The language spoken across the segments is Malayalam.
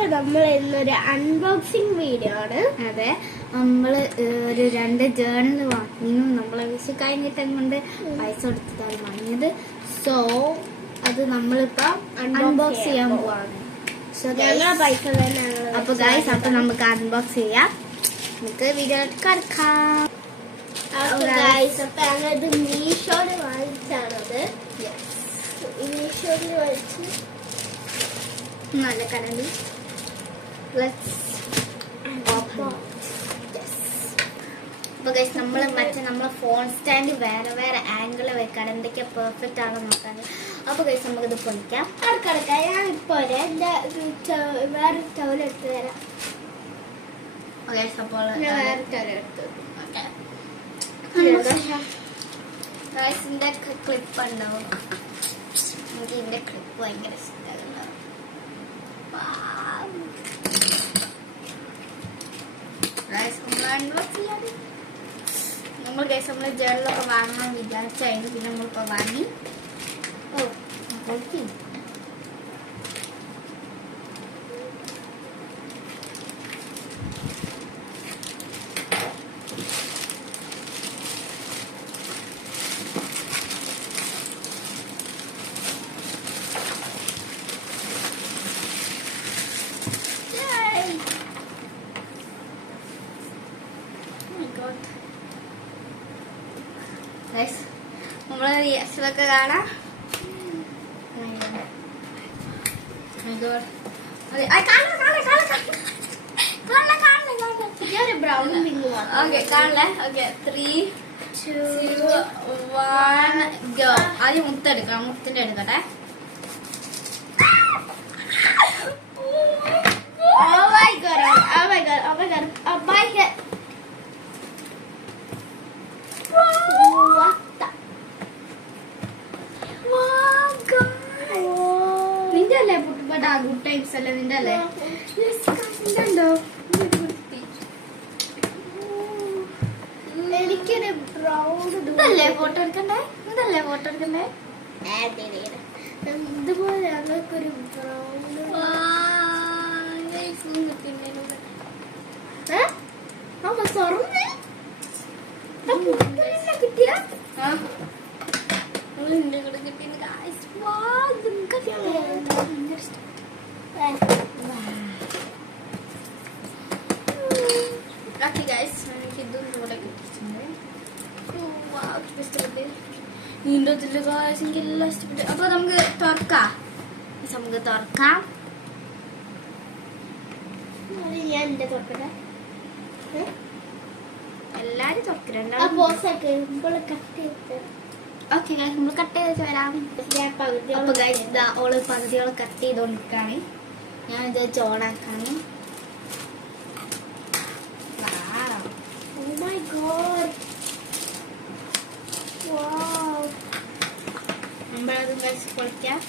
അപ്പൊ നമ്മൾ ഇന്നൊരു അൺബോക്സിങ് വീഡിയോ ആണ്. അതെ, നമ്മള് ഒരു 2 ജേർണൽ വാങ്ങി. നമ്മളെ വിഷു കഴിഞ്ഞിട്ടും കൊണ്ട് പൈസ കൊടുത്തിട്ടാണ് വാങ്ങിയത്. സോ അത് നമ്മളിപ്പോ അൺബോക്സ് ചെയ്യാൻ പോവാണ്. പൈസ തന്നെ. അപ്പൊ ഗൈസ്, അപ്പൊ നമുക്ക് അൺബോക്സ് ചെയ്യാം. നമുക്ക് വീഡിയോ കിടക്കാം. ഇത് മീഷോയിൽ വാങ്ങിച്ചാണത്. മീഷോയിൽ വാങ്ങിച്ച് നല്ല കടലിൽ അപ്പൊ ഗൈസ്, നമ്മള് നമ്മളെ ഫോൺ സ്റ്റാൻഡ് വേറെ വേറെ ആംഗിള് വെക്കാൻ എന്തൊക്കെയാ പെർഫെക്റ്റ് ആണോ നോക്കാൻ. അപ്പൊ ഗൈസ്, നമുക്കിത് പൊളിക്കാം. ഞാൻ ഇപ്പൊ വേറെ ടവൽ എടുത്ത് തരാം. അപ്പോൾ വേറെ ടവൽ എടുത്ത് ഇതിന്റെ ക്ലിപ്പ് ഉണ്ടാവും. എനിക്ക് ഇതിന്റെ ക്ലിപ്പ് ഭയങ്കര ഇഷ്ടമാണ്. നമ്മൾ ഗൈസ് നമ്മള് ജേർണലൊക്കെ വാങ്ങാൻ വിചാരിച്ചായിരുന്നു. പിന്നെ നമ്മളിപ്പോ വാങ്ങി. നമ്മള് റിയാക്ഷനൊക്കെ കാണാം. ആദ്യം മുത്തെടുക്കണം. മുത്തിന്റെ എടുക്കട്ടെ. നിന്റെ അല്ലേ പുട്ടുപാട്ട ഗുഡ് ടൈംസ് അല്ലേ? നിന്റെ അല്ലേ? എനിക്കൊരു ബ്രൗൺ ഇതല്ലേ ഫോട്ടോ എടുക്കണ്ടേ? ഇതല്ലേ ഫോട്ടോ എടുക്കണ്ടേ? ഇതുപോലെ ഞങ്ങൾക്കൊരു ബ്രൗൺ കിട്ടിയ എനിക്കിതും കൂടെ കിട്ടിയിട്ടുണ്ട്. എനിക്കെല്ലാം ഇഷ്ടപ്പെട്ടു. അപ്പൊ നമുക്ക് തുറക്കാം. ഞാൻ എന്റെ തുറക്കട്ടെ. എല്ലാരും തുറക്കണ്ട. ഓക്കെ, നമ്മൾ കട്ട് ചെയ്ത് വരാം. അപ്പൊ ഗൈസ്, ഓള് പകുതിയോളം കട്ട് ചെയ്തോണ്ടിരിക്കാണ്. ഞാൻ ഇത് ഓണാക്കാണ്. നമ്മളത് ഗൈസ് പൊളിക്കാം.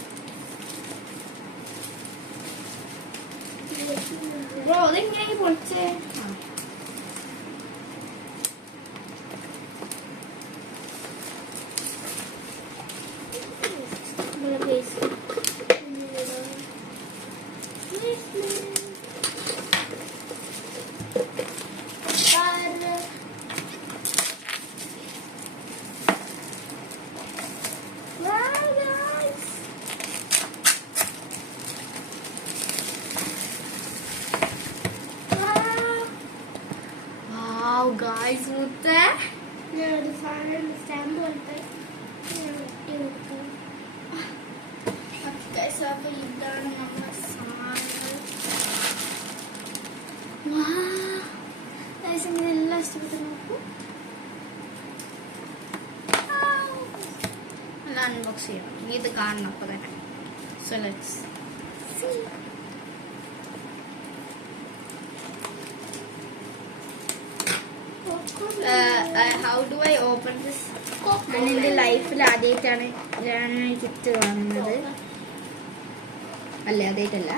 ബ്രോ, അതെങ്ങനെയാ പൊളിച്ചേ? Guys, മുത്തേ, ഒരു സാധനം സ്റ്റാമ്പ് കൊടുത്ത് ഇതാണ് നമ്മുടെ സാധനം. എല്ലാം ഇഷ്ടപ്പെട്ട് നോക്കൂ. എല്ലാം അൺബോക്സ് ചെയ്യണം. ഇത് കാണണം അപ്പൊ തന്നെ. So let's see. How do I open this? ഞാൻ എൻ്റെ ലൈഫിൽ ആദ്യമായിട്ടാണ് ഗിഫ്റ്റ് വാങ്ങുന്നത്. അല്ലേ, ആദ്യമായിട്ടല്ല.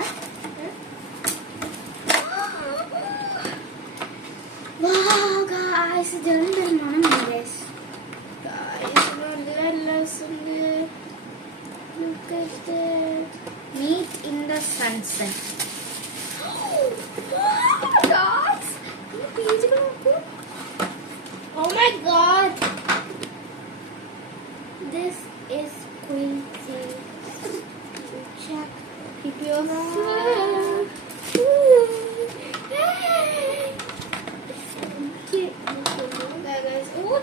Meet in the sunset. Guys, ഈ പേജുകൾ നോക്കൂ. Oh my god. This is crazy. Check. Keep your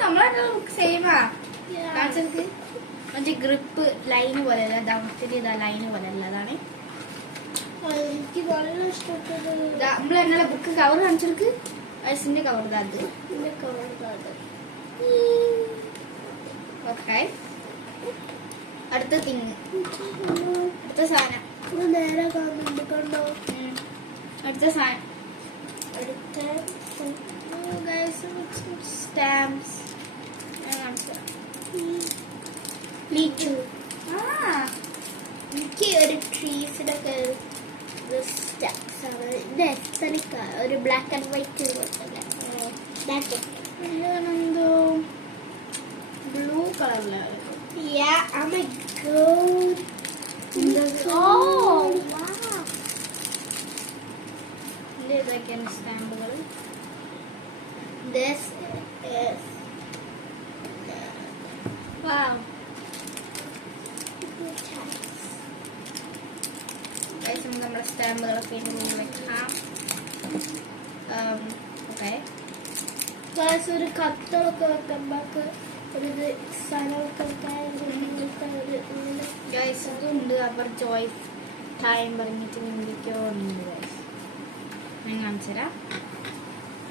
നമ്മളെ സെയിമാ. കാണിച്ചെനിക്ക് മറ്റേ ഗ്രിപ്പ് ലൈന് പോലെയല്ല, ദൗത്യത്തിൽ ഇതാ ലൈന് പോലെയല്ല. അതാണ് എനിക്ക് വളരെ ഇഷ്ടപ്പെട്ടത്. നമ്മൾ എന്നാ ബുക്ക് കവർ കാണിച്ചെടുക്ക്. വയസ്സിന്റെ കവർ അത് ഇതിന്റെ cover card. ഓക്കെ. അടുത്ത തിങ്, അടുത്ത സാധനം, ഇത് നേരെ കാണുന്നുണ്ട് കണ്ടോ? അടുത്ത സാധനം, അടുത്ത സ്റ്റാമ്പ്സ്. ലീച്ചു. ആ എനിക്ക് ഒരു ട്രീസിനൊക്കെ സ്റ്റാക്സ് ആണ്. ഇത് എക്സലിക്ക ഒരു ബ്ലാക്ക് ആൻഡ് വൈറ്റ് എന്തോ ബ്ലൂ കളറിലാണ്. Yeah, oh my god. Oh, wow. ഇതൊക്കെയാണ് സ്റ്റാമ്പുകൾ. This is Wow. Guys, നമ്മുടെ സ്റ്റാമ്പുകളൊക്കെ വെക്കാം. ഓക്കെ. guys, ഒരു കത്തൊക്കെ വെക്കുമ്പോൾ ഒരു സ്ഥലമൊക്കെ വെക്കാൻ ഒരു ഗൈസ് അതുണ്ട്. അവർ ചോയ്സ് ടൈം പറഞ്ഞിട്ട് എന്തൊക്കെയോ ഉണ്ട് ഗൈസ്. ഞാൻ കാണിച്ചു തരാം.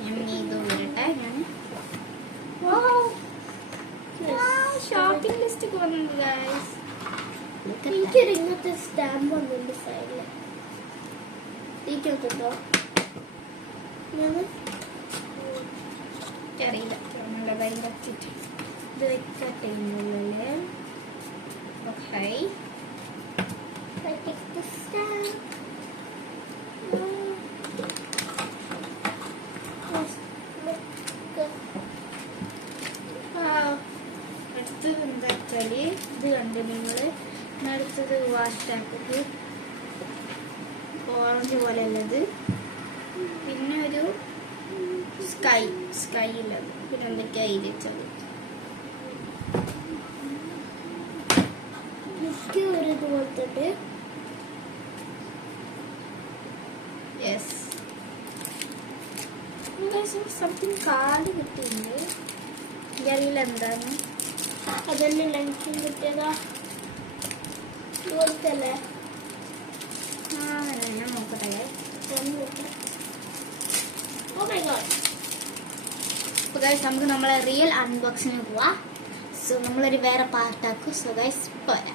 ഞാൻ ഇത് വരട്ടെ. ഞാൻ ഷോപ്പിംഗ് ലിസ്റ്റ് ഒക്കെ വന്നിട്ടുണ്ട് ഗൈസ്. എനിക്കൊരു ഇങ്ങനത്തെ സ്റ്റാമ്പ് വന്നിട്ടുണ്ട് സൈഡില്. എനിക്കൊക്കെട്ടോ അറിയില്ല. നല്ല ഭയങ്കര ചുറ്റി ഇത് വെക്കട്ടെ ഉള്ളില്. Okay. I take the stamp. അടുത്തത് എന്താ വെച്ചാല് ഇത് കണ്ടു നിങ്ങള്. അടുത്തത് വാഷ് ടാപ്പ്, ഓറഞ്ച് പോലെ ഉള്ളത്. പിന്നെ ഒരു സ്കൈ ഉള്ളത്. പിന്നെ എന്തൊക്കെയാ എഴുതിച്ചത്. എനിക്ക് ഒരു ഇത് കൊടുത്തിട്ട് യെസ് സംതിങ് കാർഡ് കിട്ടിയിട്ടുണ്ട്. എനിക്കറിയില്ല എന്താണ്. അതന്നെ ലഞ്ചും കിട്ടിയതാ കൊടുത്തല്ലേ. ഞാൻ നോക്കട്ടെ. Oh my god. So guys, നമുക്ക് നമ്മളെ റിയൽ അൺബോക്സിങ് പോവാ. സോ നമ്മളൊരു വേറെ പാർട്ടാക്കും. സോ ഗൈസ് പോരാ.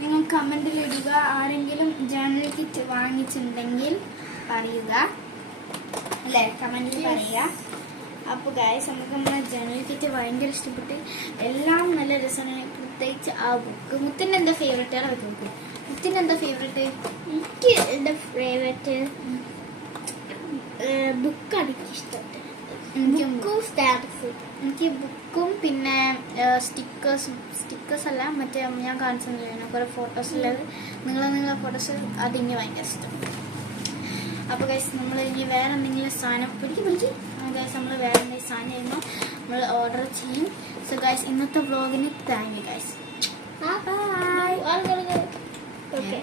നിങ്ങൾ കമന്റിൽ ഇടുക. ആരെങ്കിലും ജേർണൽ കിറ്റ് വാങ്ങിച്ചിട്ടുണ്ടെങ്കിൽ പറയുക അല്ലേ, കമന്റിൽ പറയുക. അപ്പോൾ ഗൈസ് നമുക്ക് നമ്മുടെ ജേർണൽ കിറ്റ് ഭയങ്കര ഇഷ്ടപ്പെട്ട്, എല്ലാം നല്ല രസമാണ്. പ്രത്യേകിച്ച് ആ ബുക്ക്. മുത്തിന് എന്താ ഫേവറേറ്റ് ആണ് ബുക്ക്? മുത്തിന് എന്താ ഫേവറേറ്റ്? എനിക്ക് എൻ്റെ ഫേവറേറ്റ് ബുക്കാണ് എനിക്കിഷ്ടം. എനിക്ക് ബുക്കും പിന്നെ സ്റ്റിക്കേഴ്സ് അല്ല, മറ്റേ ഞാൻ കാണിച്ചു കുറേ ഫോട്ടോസ് ഉള്ളത്, നിങ്ങളെ ഫോട്ടോസ് അതിന് ഭയങ്കര ഇഷ്ടം. അപ്പോൾ ഗൈസ് നമ്മൾ ഇനി വേറെ എന്തെങ്കിലും സാധനം ഗൈസ് നമ്മൾ വേറെ എന്തെങ്കിലും സാധനം ചെയ്യുമ്പോൾ നമ്മൾ ഓർഡർ ചെയ്യും. സോ ഗൈസ് ഇന്നത്തെ വ്ളോഗിന് thank you guys. Bye. Okay.